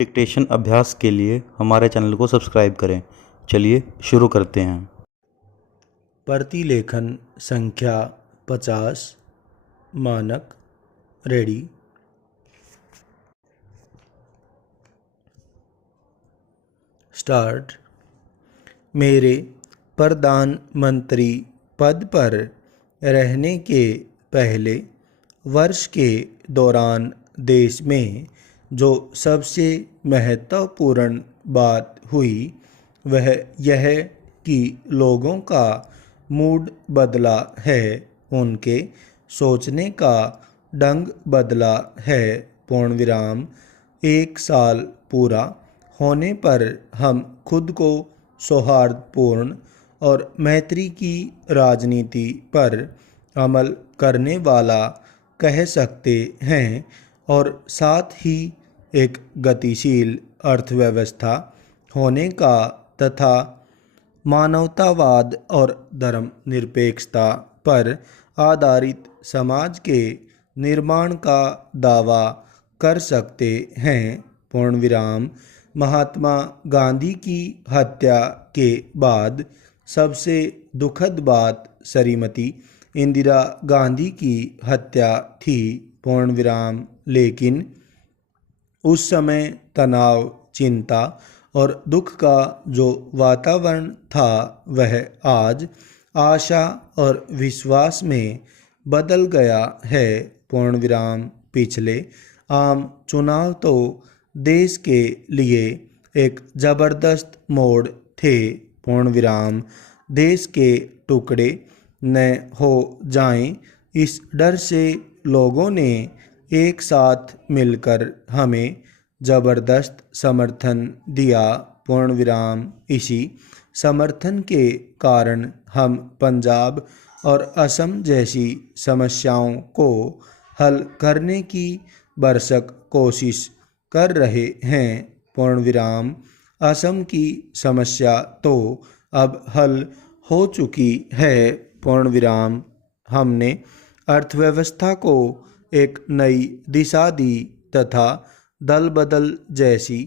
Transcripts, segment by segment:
Dictation अभ्यास के लिए हमारे चैनल को सब्सक्राइब करें। चलिए शुरू करते हैं। प्रतिलेखन संख्या 50 मानक रेडी। स्टार्ट। मेरे प्रधानमंत्री पद पर रहने के पहले वर्ष के दौरान देश में जो सबसे महत्वपूर्ण बात हुई वह यह कि लोगों का मूड बदला है, उनके सोचने का ढंग बदला है। पूर्ण विराम। 1 साल पूरा होने पर हम खुद को सौहार्दपूर्ण और मैत्री की राजनीति पर अमल करने वाला कह सकते हैं और साथ ही एक गतिशील अर्थव्यवस्था होने का तथा मानवतावाद और धर्मनिरपेक्षता पर आधारित समाज के निर्माण का दावा कर सकते हैं। पूर्ण विराम। महात्मा गांधी की हत्या के बाद सबसे दुखद बात श्रीमती इंदिरा गांधी की हत्या थी। पूर्ण विराम। लेकिन उस समय तनाव, चिंता और दुख का जो वातावरण था वह आज आशा और विश्वास में बदल गया है। पूर्ण विराम। पिछले आम चुनाव तो देश के लिए एक जबरदस्त मोड़ थे। पूर्ण विराम। देश के टुकड़े न हो जाएं, इस डर से लोगों ने एक साथ मिलकर हमें जबरदस्त समर्थन दिया। पूर्ण विराम। इसी समर्थन के कारण हम पंजाब और असम जैसी समस्याओं को हल करने की भरसक कोशिश कर रहे हैं। पूर्ण विराम। असम की समस्या तो अब हल हो चुकी है। पूर्ण विराम। हमने अर्थव्यवस्था को एक नई दिशा दी तथा दल बदल जैसी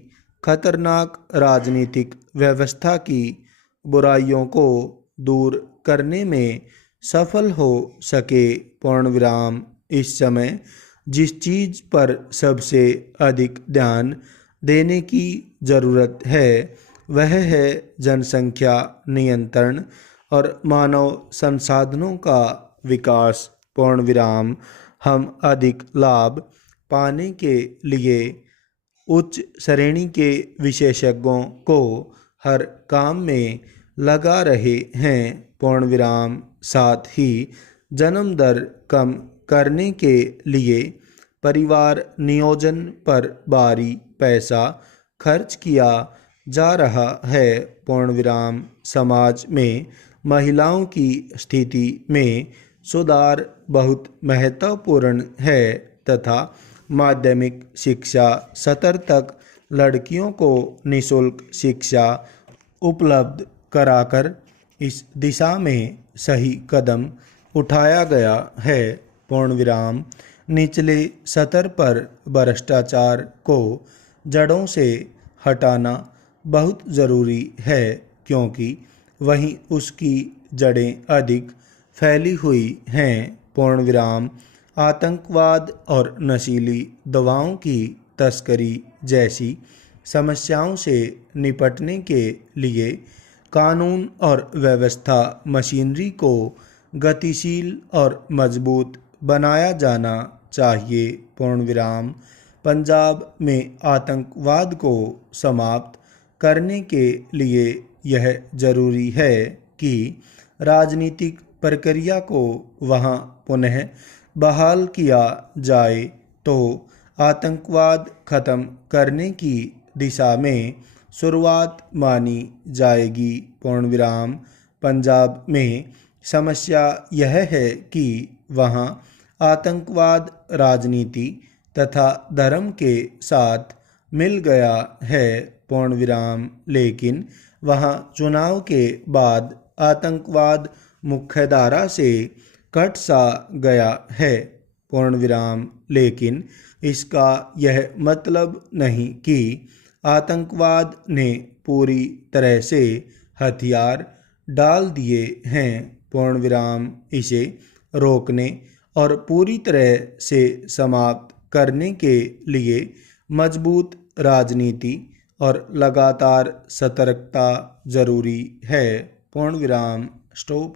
खतरनाक राजनीतिक व्यवस्था की बुराइयों को दूर करने में सफल हो सके। पूर्ण विराम। इस समय जिस चीज़ पर सबसे अधिक ध्यान देने की ज़रूरत है वह है जनसंख्या नियंत्रण और मानव संसाधनों का विकास। पूर्ण विराम। हम अधिक लाभ पाने के लिए उच्च श्रेणी के विशेषज्ञों को हर काम में लगा रहे हैं। पूर्ण विराम। साथ ही जन्म दर कम करने के लिए परिवार नियोजन पर भारी पैसा खर्च किया जा रहा है। पूर्ण विराम। समाज में महिलाओं की स्थिति में सुधार बहुत महत्वपूर्ण है तथा माध्यमिक शिक्षा स्तर तक लड़कियों को निःशुल्क शिक्षा उपलब्ध कराकर इस दिशा में सही कदम उठाया गया है। पूर्ण विराम। निचले स्तर पर भ्रष्टाचार को जड़ों से हटाना बहुत ज़रूरी है क्योंकि वहीं उसकी जड़ें अधिक फैली हुई हैं। पूर्ण विराम। आतंकवाद और नशीली दवाओं की तस्करी जैसी समस्याओं से निपटने के लिए कानून और व्यवस्था मशीनरी को गतिशील और मजबूत बनाया जाना चाहिए। पूर्ण विराम। पंजाब में आतंकवाद को समाप्त करने के लिए यह जरूरी है कि राजनीतिक प्रक्रिया को वहां पुनः बहाल किया जाए तो आतंकवाद खत्म करने की दिशा में शुरुआत मानी जाएगी। पूर्ण विराम। पंजाब में समस्या यह है कि वहाँ आतंकवाद राजनीति तथा धर्म के साथ मिल गया है। पूर्ण विराम। लेकिन वहाँ चुनाव के बाद आतंकवाद मुख्यधारा से कट सा गया है। पूर्ण विराम। लेकिन इसका यह मतलब नहीं कि आतंकवाद ने पूरी तरह से हथियार डाल दिए हैं। पूर्ण विराम। इसे रोकने और पूरी तरह से समाप्त करने के लिए मजबूत राजनीति और लगातार सतर्कता जरूरी है। पूर्ण विराम। स्टॉप।